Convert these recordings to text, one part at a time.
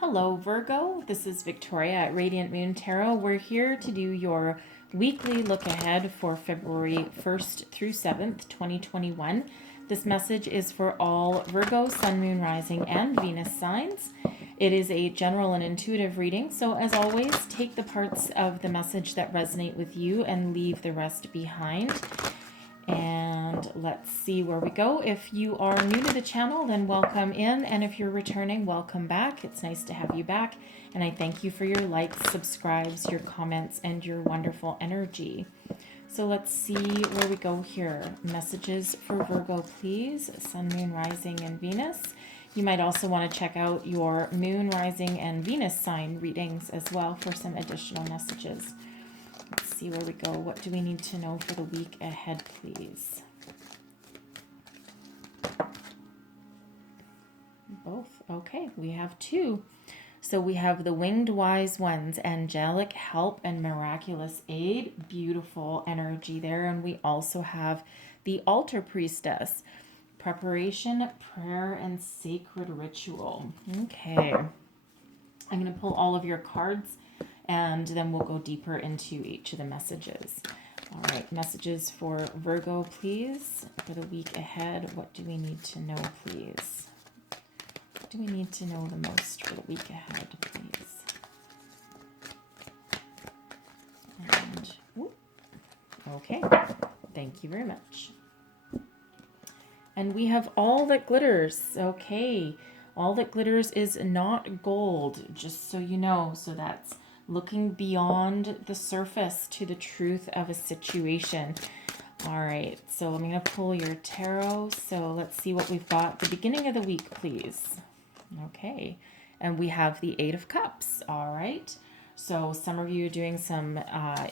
Hello, Virgo. This is Victoria at Radiant Moon Tarot. We're here to do your weekly look ahead for February 1st through 7th, 2021. This message is for all Virgo, Sun, Moon, Rising, and Venus signs. It is a general and intuitive reading, so as always, take the parts of the message that resonate with you and leave the rest behind. And let's see where we go. If you are new to the channel, then welcome in. And if you're returning, welcome back. It's nice to have you back. And I thank you for your likes, subscribes, your comments, and your wonderful energy. So let's see where we go here. Messages for Virgo, please. Sun, Moon, Rising, and Venus. You might also want to check out your Moon, Rising, and Venus sign readings as well for some additional messages. Let's see where we go. What do we need to know for the week ahead, please? Both. Okay, we have two. So we have the Winged Wise Ones, angelic help and miraculous aid. Beautiful energy there. And we also have the Altar Priestess, preparation, prayer, and sacred ritual. Okay. I'm going to pull all of your cards, and then we'll go deeper into each of the messages. All right, messages for Virgo, please, for the week ahead. What do we need to know, please? What do we need to know the most for the week ahead, please? And, okay, thank you very much. And we have all that glitters. Okay, all that glitters is not gold, just so you know. So that's looking beyond the surface to the truth of a situation. All right, so I'm going to pull your tarot. So let's see what we've got. The beginning of the week, please. Okay, and we have the Eight of Cups. All right, so some of you are doing some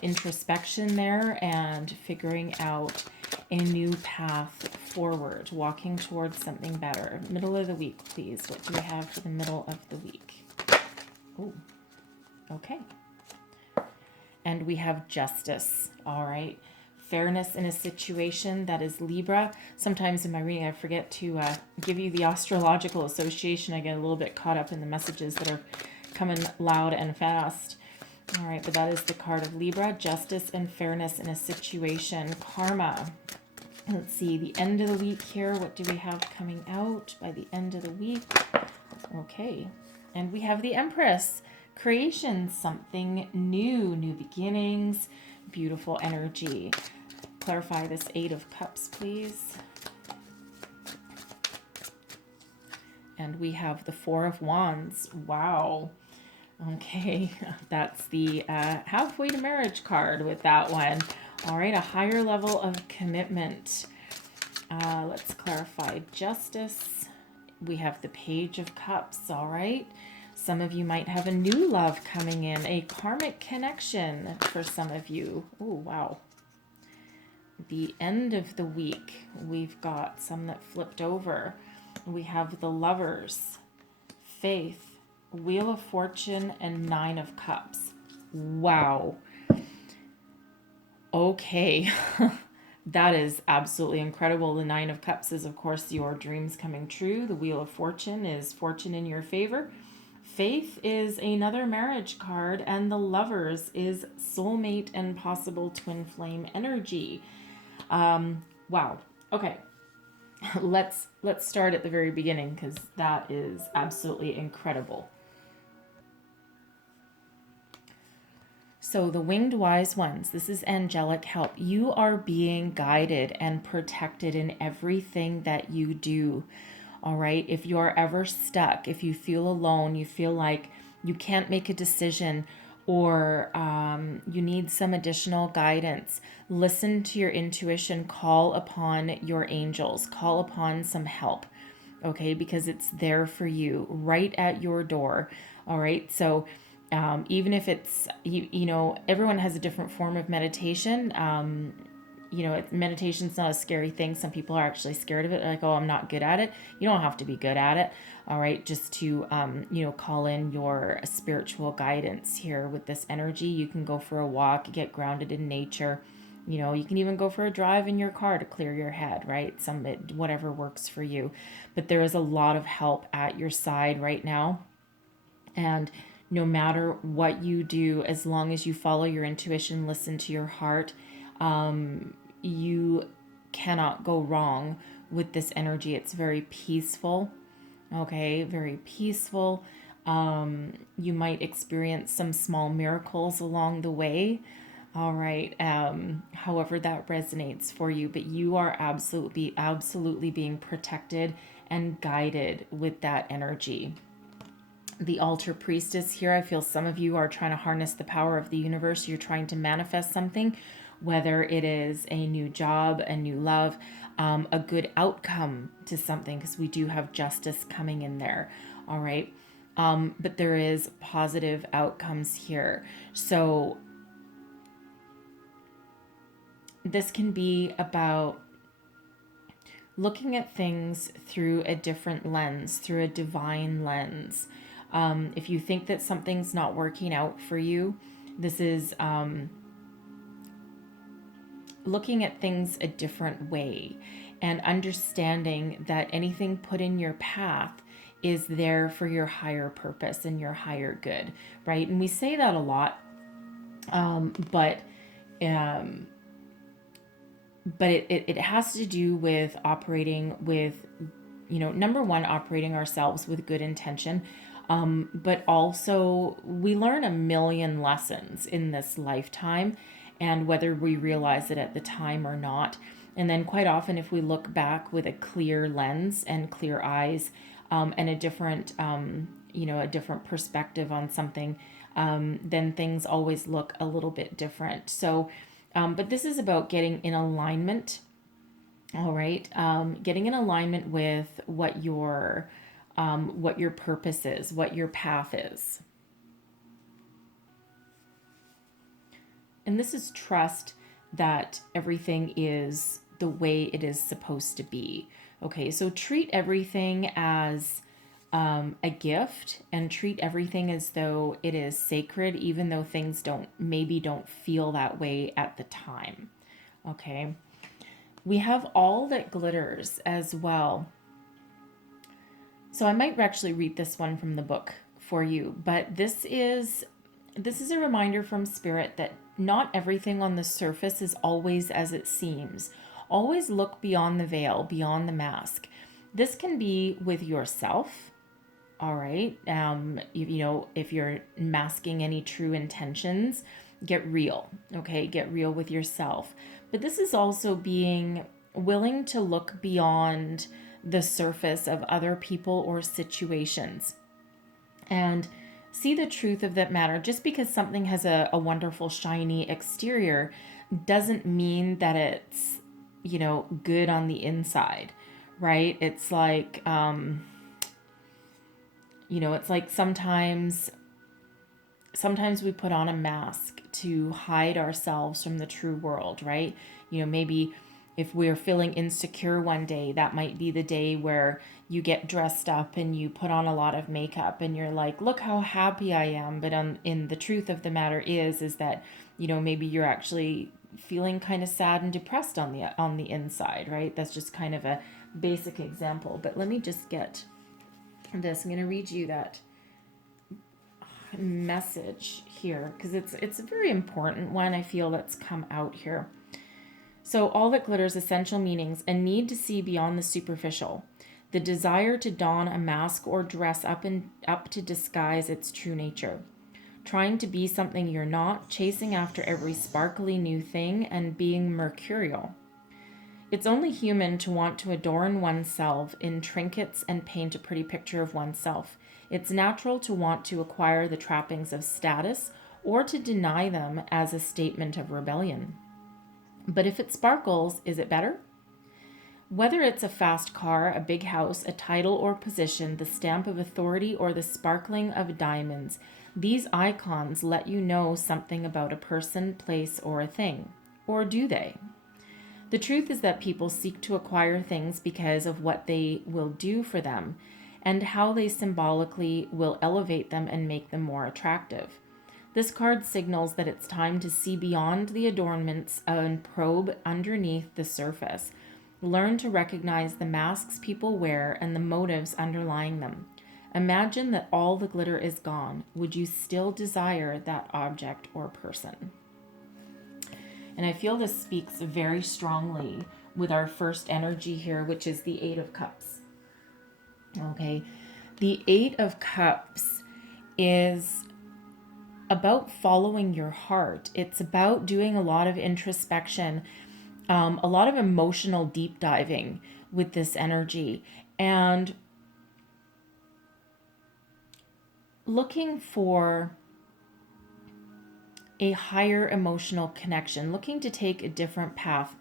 introspection there and figuring out a new path forward, walking towards something better. Middle of the week, please. What do we have for the middle of the week? Oh. Okay. And we have justice. All right. Fairness in a situation, that is Libra. Sometimes in my reading, I forget to give you the astrological association. I get a little bit caught up in the messages that are coming loud and fast. All right. But that is the card of Libra, justice and fairness in a situation. Karma. Let's see. The end of the week here. What do we have coming out by the end of the week? Okay. And we have the Empress. Creation, something new, new beginnings, beautiful energy. Clarify this Eight of Cups, please. And we have the Four of Wands. Wow. Okay, that's the halfway to marriage card with that one. All right, a higher level of commitment. Let's clarify justice. We have the Page of Cups, all right. Some of you might have a new love coming in, a karmic connection for some of you. Oh, wow. The end of the week, we've got some that flipped over. We have the Lovers, Faith, Wheel of Fortune, and Nine of Cups. Wow. Okay. That is absolutely incredible. The Nine of Cups is, of course, your dreams coming true. The Wheel of Fortune is fortune in your favor. Faith is another marriage card, and the Lovers is soulmate and possible twin flame energy. Wow. Okay. Let's start at the very beginning, because that is absolutely incredible. So the Winged Wise Ones, this is angelic help. You are being guided and protected in everything that you do. All right. If you are ever stuck, if you feel alone, you feel like you can't make a decision, or you need some additional guidance, listen to your intuition, call upon your angels, call upon some help. Okay. Because it's there for you right at your door. All right. So even if it's, you know, everyone has a different form of meditation. You know, meditation's not a scary thing. Some people are actually scared of it. Like, oh, I'm not good at it. You don't have to be good at it. All right. Just to, you know, call in your spiritual guidance here with this energy. You can go for a walk, get grounded in nature. You know, you can even go for a drive in your car to clear your head, right? Whatever works for you. But there is a lot of help at your side right now. And no matter what you do, as long as you follow your intuition, listen to your heart, you cannot go wrong with this energy. It's very peaceful. Okay, very peaceful. You might experience some small miracles along the way. All right. However that resonates for you, but you are absolutely being protected and guided with that energy. The altar priestess here, I feel some of you are trying to harness the power of the universe. You're trying to manifest something, whether it is a new job, a new love, a good outcome to something, because we do have justice coming in there. All right. But there is positive outcomes here. So this can be about looking at things through a different lens, through a divine lens. If you think that something's not working out for you, this is looking at things a different way and understanding that anything put in your path is there for your higher purpose and your higher good, right? And we say that a lot, but it has to do with operating with, number one, operating ourselves with good intention. But also we learn a million lessons in this lifetime, and whether we realize it at the time or not. And then quite often, if we look back with a clear lens and clear eyes, and a different perspective on something, then things always look a little bit different. So, but this is about getting in alignment. All right. Getting in alignment with what your purpose is, what your path is. And this is trust that everything is the way it is supposed to be. Okay, so treat everything as a gift, and treat everything as though it is sacred, even though things don't feel that way at the time. Okay, we have all that glitters as well. So I might actually read this one from the book for you, but this is a reminder from Spirit that not everything on the surface is always as it seems. Always look beyond the veil, beyond the mask. This can be with yourself, all right? If you're masking any true intentions, get real, okay? Get real with yourself. But this is also being willing to look beyond the surface of other people or situations and see the truth of that matter. Just because something has a wonderful, shiny exterior doesn't mean that it's, good on the inside, right? It's like, it's like sometimes we put on a mask to hide ourselves from the true world, right? Maybe if we're feeling insecure one day, that might be the day where you get dressed up and you put on a lot of makeup and you're like, look how happy I am. But in the truth of the matter is that, maybe you're actually feeling kind of sad and depressed on the inside, right? That's just kind of a basic example. But let me just get this. I'm going to read you that message here because it's a very important one, I feel, that's come out here. So all that glitters, essential meanings: a need to see beyond the superficial, the desire to don a mask or dress up to disguise its true nature, trying to be something you're not, chasing after every sparkly new thing, and being mercurial. It's only human to want to adorn oneself in trinkets and paint a pretty picture of oneself. It's natural to want to acquire the trappings of status or to deny them as a statement of rebellion. But if it sparkles, is it better? Whether it's a fast car, a big house, a title or position, the stamp of authority, or the sparkling of diamonds, these icons let you know something about a person, place, or a thing. Or do they? The truth is that people seek to acquire things because of what they will do for them and how they symbolically will elevate them and make them more attractive. This card signals that it's time to see beyond the adornments and probe underneath the surface. Learn to recognize the masks people wear and the motives underlying them. Imagine that all the glitter is gone. Would you still desire that object or person? And I feel this speaks very strongly with our first energy here, which is the Eight of Cups. Okay. The Eight of Cups is about following your heart. It's about doing a lot of introspection, a lot of emotional deep diving with this energy, and looking for a higher emotional connection, looking to take a different path,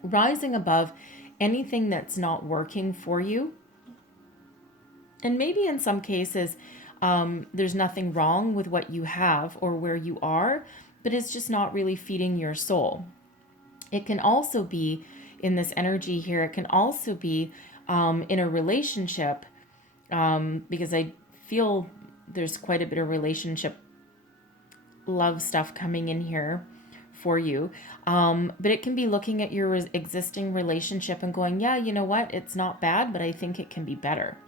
rising above anything that's not working for you. And maybe in some cases, there's nothing wrong with what you have or where you are, but it's just not really feeding your soul. It can also be in this energy here, it can also be in a relationship, because I feel there's quite a bit of relationship love stuff coming in here for you. But it can be looking at your existing relationship and going, yeah, you know what? It's not bad, but I think it can be better.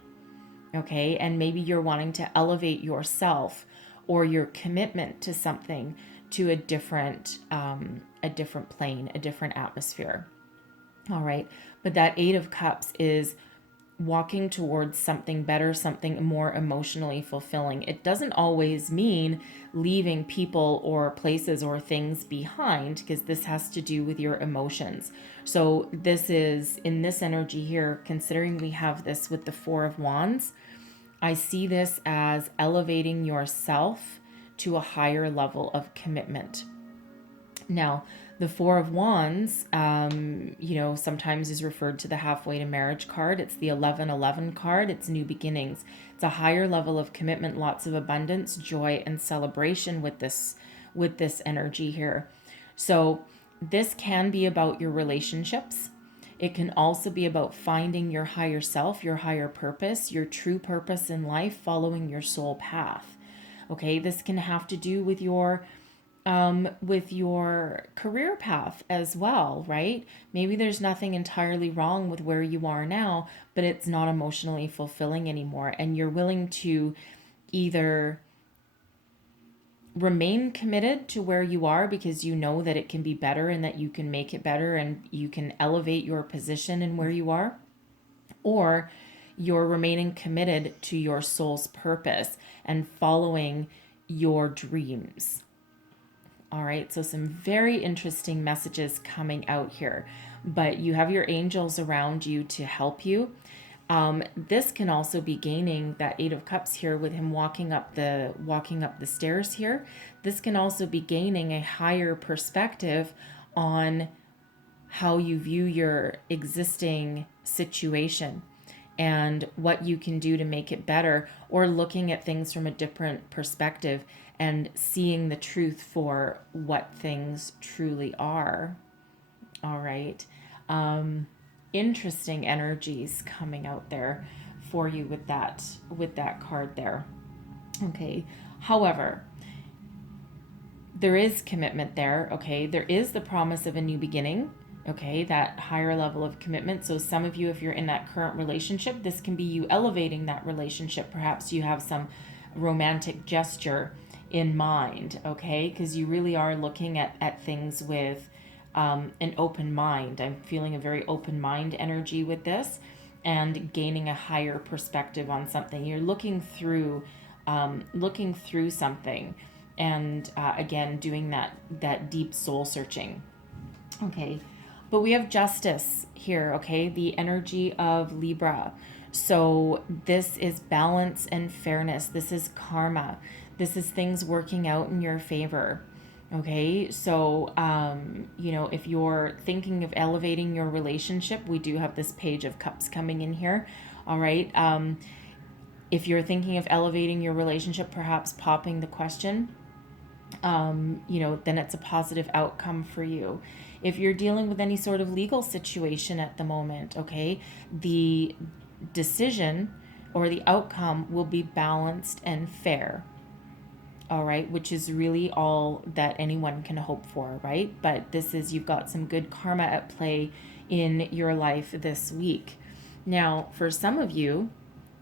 Okay. And maybe you're wanting to elevate yourself or your commitment to something to a different plane, a different atmosphere. All right. But that Eight of Cups is walking towards something better, something more emotionally fulfilling. It doesn't always mean leaving people or places or things behind, because this has to do with your emotions. So this is in this energy here, considering we have this with the Four of Wands, I see this as elevating yourself to a higher level of commitment. Now, the Four of Wands, sometimes is referred to the halfway to marriage card. It's the 11-11 card. It's new beginnings. It's a higher level of commitment, lots of abundance, joy, and celebration with this energy here. So this can be about your relationships. It can also be about finding your higher self, your higher purpose, your true purpose in life, following your soul path. Okay, this can have to do with your career path as well, right? Maybe there's nothing entirely wrong with where you are now, but it's not emotionally fulfilling anymore. And you're willing to either remain committed to where you are because you know that it can be better and that you can make it better and you can elevate your position in where you are, or you're remaining committed to your soul's purpose and following your dreams. All right, so some very interesting messages coming out here, but you have your angels around you to help you. This can also be gaining that Eight of Cups here with him walking up the stairs here. This can also be gaining a higher perspective on how you view your existing situation and what you can do to make it better, or looking at things from a different perspective and seeing the truth for what things truly are. All right. Interesting energies coming out there for you with that card there. Okay. However, there is commitment there. Okay. There is the promise of a new beginning. Okay, that higher level of commitment. So some of you, if you're in that current relationship, this can be you elevating that relationship. Perhaps you have some romantic gesture in mind, okay? Because you really are looking at things with an open mind. I'm feeling a very open mind energy with this, and gaining a higher perspective on something. You're looking through something, and again, doing that deep soul searching. Okay. But we have justice here, okay? The energy of Libra. So this is balance and fairness. This is karma. This is things working out in your favor, okay? So, if you're thinking of elevating your relationship, we do have this Page of Cups coming in here, all right? If you're thinking of elevating your relationship, perhaps popping the question, then it's a positive outcome for you. If you're dealing with any sort of legal situation at the moment, okay, the decision or the outcome will be balanced and fair. All right, which is really all that anyone can hope for, right? But this is, you've got some good karma at play in your life this week. Now, for some of you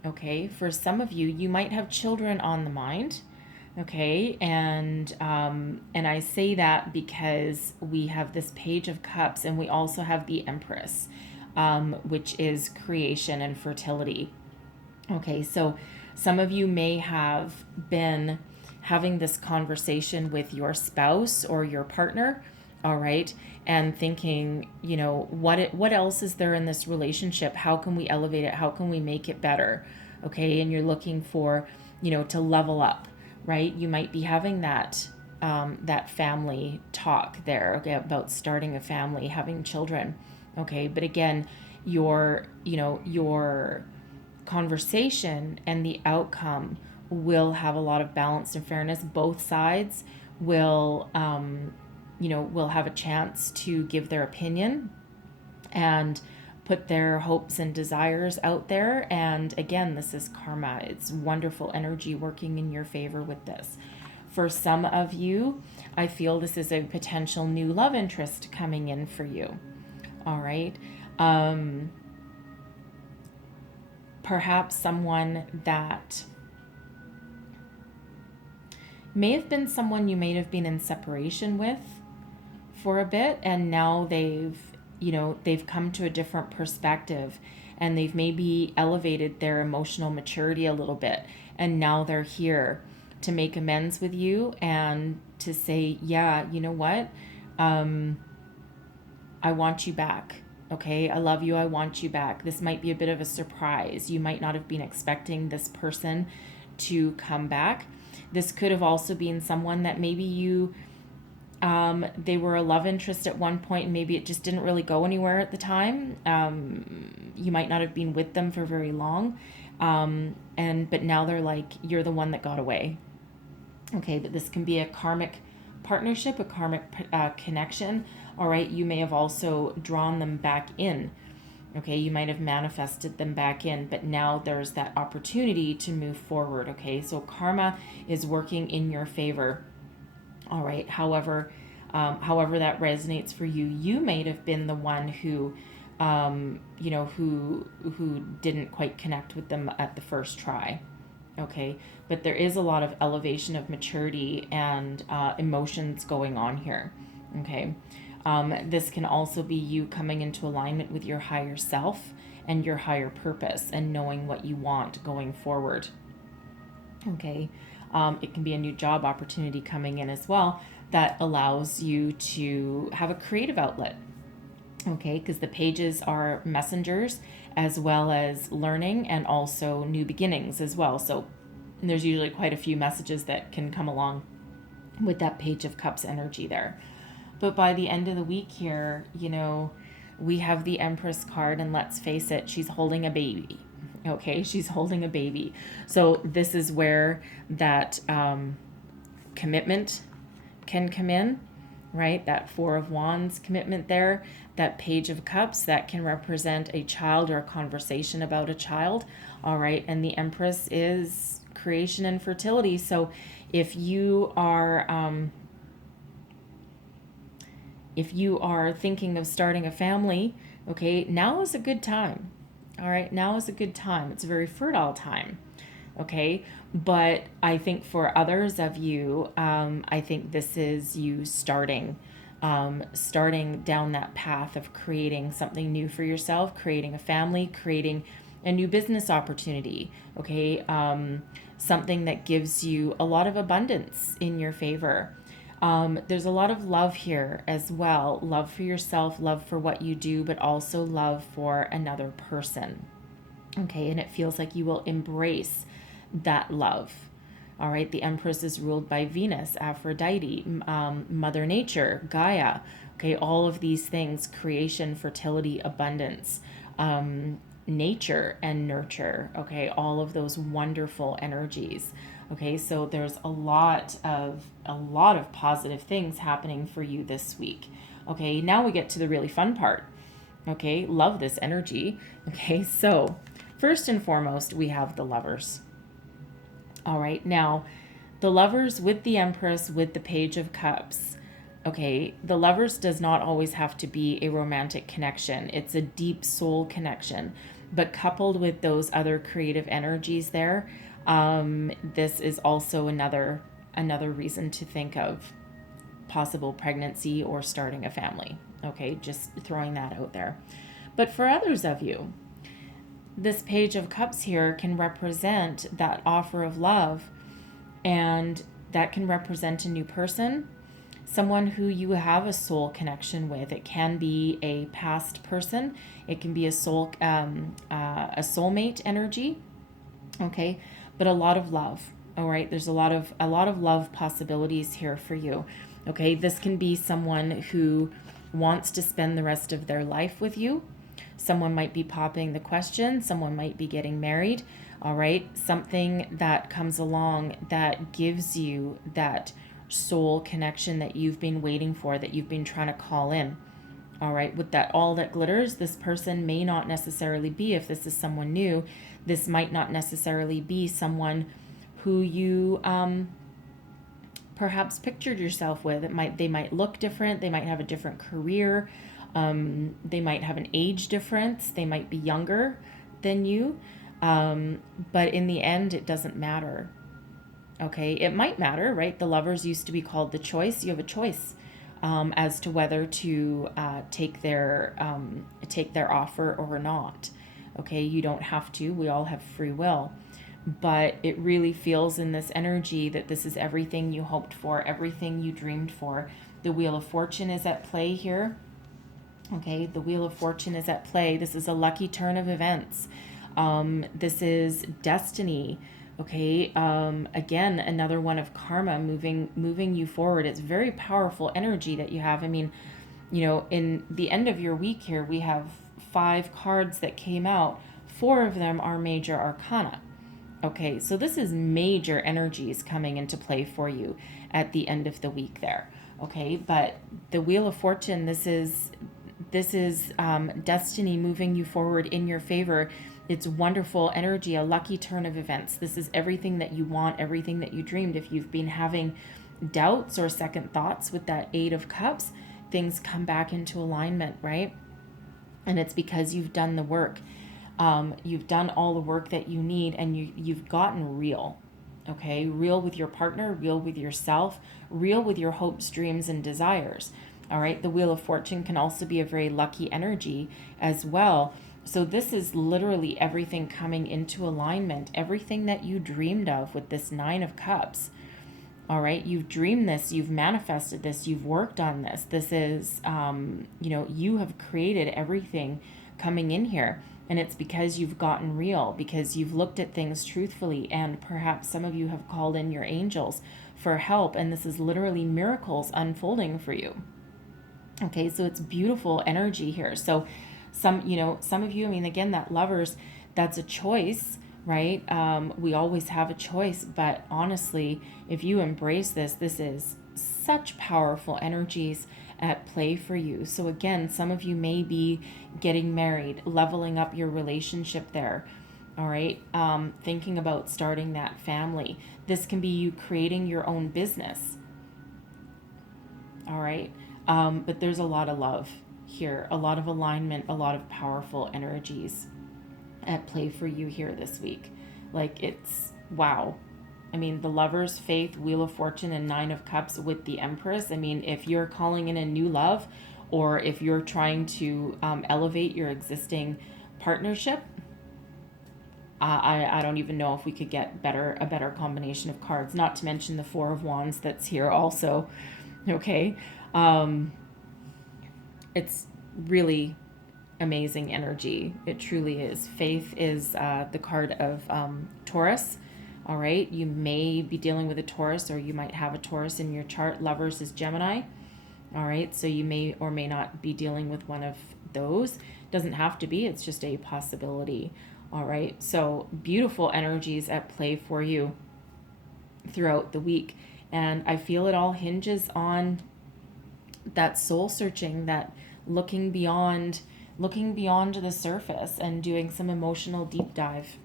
Okay, for some of you, you might have children on the mind. Okay, and I say that because we have this Page of Cups, and we also have the Empress, which is creation and fertility. Okay, so some of you may have been having this conversation with your spouse or your partner, all right, and thinking, you know, what else is there in this relationship? How can we elevate it? How can we make it better? Okay, and you're looking for, you know, to level up, right? You might be having that that family talk there, okay, about starting a family, having children, okay. But again, your conversation and the outcome will have a lot of balance and fairness. Both sides will, will have a chance to give their opinion and put their hopes and desires out there. And again, this is karma. It's wonderful energy working in your favor with this. For some of you, I feel this is a potential new love interest coming in for you. All right. Perhaps someone that may have been someone you may have been in separation with for a bit, and now they've come to a different perspective, and they've maybe elevated their emotional maturity a little bit, and now they're here to make amends with you and to say, yeah, you know what, I want you back. Okay, I love you, I want you back. This might be a bit of a surprise. You might not have been expecting this person to come back. This could have also been someone that maybe they were a love interest at one point, and maybe it just didn't really go anywhere at the time. You might not have been with them for very long. But now they're like, you're the one that got away. Okay, but this can be a karmic partnership, a karmic connection. All right, you may have also drawn them back in. Okay, you might have manifested them back in, but now there's that opportunity to move forward. Okay, so karma is working in your favor. All right, however that resonates for you, you may have been the one who didn't quite connect with them at the first try. Okay, but there is a lot of elevation of maturity and emotions going on here. Okay, this can also be you coming into alignment with your higher self and your higher purpose and knowing what you want going forward. Okay, it can be a new job opportunity coming in as well that allows you to have a creative outlet. Okay, because the pages are messengers as well as learning and also new beginnings as well. So there's usually quite a few messages that can come along with that Page of Cups energy there. But by the end of the week here, we have the Empress card, and let's face it, she's holding a baby. Okay, she's holding a baby. So this is where that commitment can come in, right? That Four of Wands commitment there, that Page of Cups, that can represent a child or a conversation about a child. All right, and the Empress is creation and fertility. So if you are thinking of starting a family, okay, now is a good time. All right, now is a good time. It's a very fertile time. Okay, but I think for others of you, I think this is you starting down that path of creating something new for yourself, creating a family, creating a new business opportunity. Okay, something that gives you a lot of abundance in your favor. There's a lot of love here as well. Love for yourself, love for what you do, but also love for another person. Okay, and it feels like you will embrace that love. All right, the Empress is ruled by Venus, Aphrodite, Mother Nature, Gaia. Okay, all of these things, creation, fertility, abundance, nature and nurture. Okay, all of those wonderful energies. Okay, so there's a lot of positive things happening for you this week. Okay, now we get to the really fun part. Okay, love this energy. Okay, so first and foremost, we have the Lovers. All right, now the Lovers with the Empress, with the Page of Cups. Okay, the Lovers does not always have to be a romantic connection. It's a deep soul connection. But coupled with those other creative energies there, this is also another reason to think of possible pregnancy or starting a family. Okay, just throwing that out there. But for others of you, this Page of Cups here can represent that offer of love, and that can represent a new person, someone who you have a soul connection with. It can be a past person. It can be a soulmate energy. Okay, but a lot of love. All right, there's a lot of love possibilities here for you. Okay, this can be someone who wants to spend the rest of their life with you. Someone might be popping the question. Someone might be getting married. All right, something that comes along that gives you that soul connection that you've been waiting for, that you've been trying to call in. All right, with that all that glitters, this person may not necessarily be, if this is someone new, this might not necessarily be someone who you perhaps pictured yourself with. They might look different. They might have a different career. They might have an age difference. They might be younger than you. But in the end, it doesn't matter. Okay, it might matter, right? The Lovers used to be called the choice. You have a choice as to whether to take their offer or not. Okay, you don't have to. We all have free will. But it really feels in this energy that this is everything you hoped for, everything you dreamed for. The Wheel of Fortune is at play here. Okay, the Wheel of Fortune is at play. This is a lucky turn of events. This is destiny. Okay, again, another one of karma moving you forward. It's very powerful energy that you have. I mean, you know, in the end of your week here, we have 5 cards that came out. 4 of them are major arcana. Okay, so this is major energies coming into play for you at the end of the week there. Okay, but the Wheel of Fortune, this is destiny moving you forward in your favor. It's wonderful energy, a lucky turn of events. This is everything that you want, everything that you dreamed. If you've been having doubts or second thoughts with that 8 of Cups, things come back into alignment, right? And it's because you've done the work. You've done all the work that you need, and you've gotten real. Okay, real with your partner, real with yourself, real with your hopes, dreams, and desires. All right, the Wheel of Fortune can also be a very lucky energy as well. So this is literally everything coming into alignment, everything that you dreamed of with this 9 of Cups. All right, you've dreamed this, you've manifested this, you've worked on this. This is, you have created everything coming in here. And it's because you've gotten real, because you've looked at things truthfully, and perhaps some of you have called in your angels for help, and this is literally miracles unfolding for you. Okay, so it's beautiful energy here. So some of you, I mean, again, that Lovers, that's a choice, right? We always have a choice, but honestly, if you embrace this, this is such powerful energies at play for you. So again, some of you may be getting married, leveling up your relationship there. All right, thinking about starting that family. This can be you creating your own business. All right, but there's a lot of love here, a lot of alignment, a lot of powerful energies at play for you here this week. Like, it's wow. I mean, the Lovers, Faith, Wheel of Fortune, and 9 of Cups with the Empress. I mean, if you're calling in a new love, or if you're trying to elevate your existing partnership, I don't even know if we could get a better combination of cards. Not to mention the 4 of Wands that's here also. Okay, it's really amazing energy. It truly is. Faith is the card of Taurus. All right, you may be dealing with a Taurus, or you might have a Taurus in your chart. Lovers is Gemini. All right, so you may or may not be dealing with one of those. Doesn't have to be, it's just a possibility. All right, so beautiful energies at play for you throughout the week. And I feel it all hinges on that soul searching, that looking beyond the surface and doing some emotional deep dive.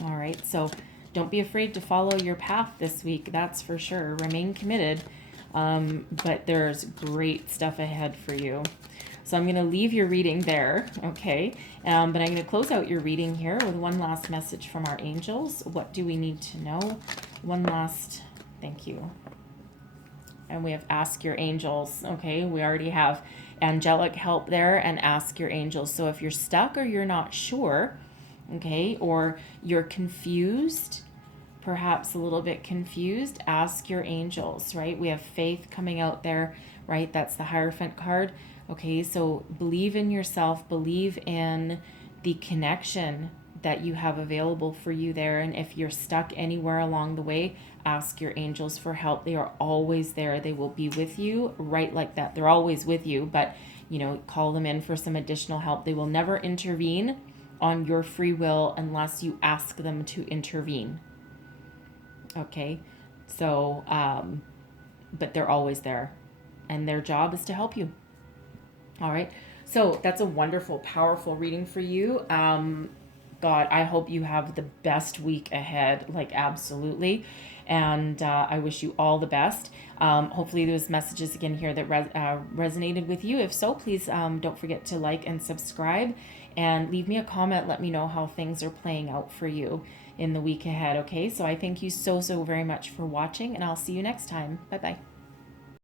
All right, so don't be afraid to follow your path this week, that's for sure. Remain committed, but there's great stuff ahead for you. So I'm going to leave your reading there, okay? But I'm going to close out your reading here with one last message from our angels. What do we need to know? One last, thank you. And we have ask your angels, okay? We already have angelic help there and ask your angels. So if you're stuck or you're not sure, okay, or you're confused, perhaps a little bit confused, ask your angels, right? We have faith coming out there, right? That's the Hierophant card. Okay, so believe in yourself, believe in the connection that you have available for you there. And if you're stuck anywhere along the way, ask your angels for help. They are always there. They will be with you right like that. They're always with you, but you know, call them in for some additional help. They will never intervene on your free will unless you ask them to intervene. Okay, so, but they're always there, and their job is to help you. All right, so that's a wonderful, powerful reading for you. God, I hope you have the best week ahead, like absolutely. And I wish you all the best. Hopefully there's messages again here that resonated with you. If so, please don't forget to like and subscribe and leave me a comment. Let me know how things are playing out for you in the week ahead. Okay, so I thank you so very much for watching, and I'll see you next time. Bye-bye.